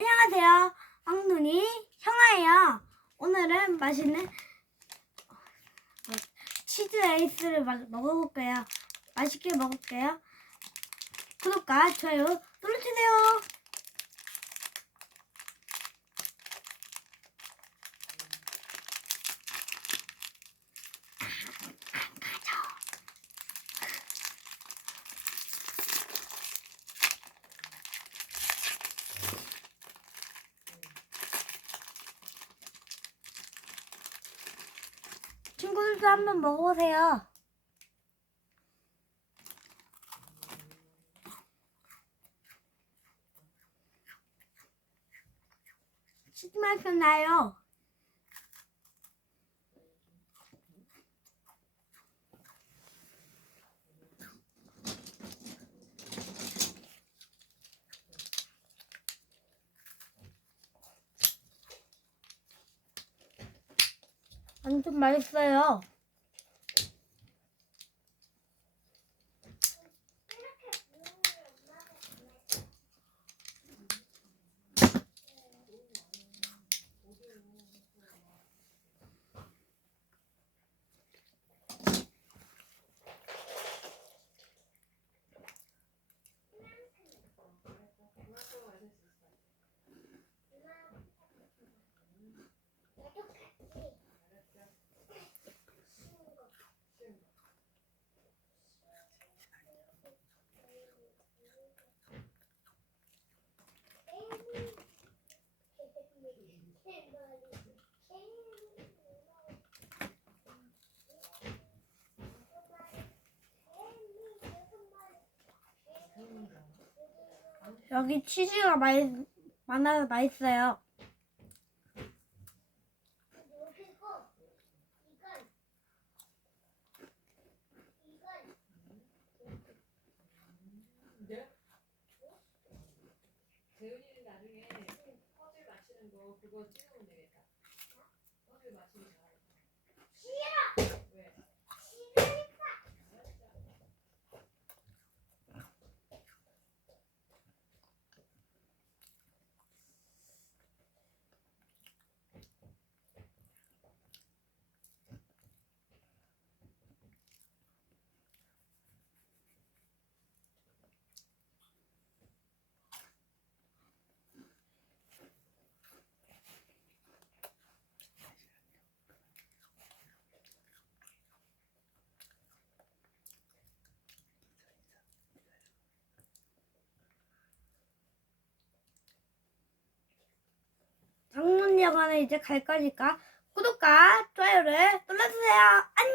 안녕하세요. 왕눈이 형아예요. 오늘은 맛있는 치즈 에이스를 먹어볼게요. 맛있게 먹을게요. 구독과 좋아요 눌러주세요. 친구들도 한번 먹어보세요. 치즈 맛이 나요. 완전 맛있어요. 여기 치즈가 많아서 맛있어요. 재훈이는 나중에 퍼즐 맞히는 거 그거 찍으면 되겠다. 퍼즐 맞히기 잘하겠다. 왜? 장문 영화는 이제 갈 거니까 구독과 좋아요를 눌러주세요. 안녕!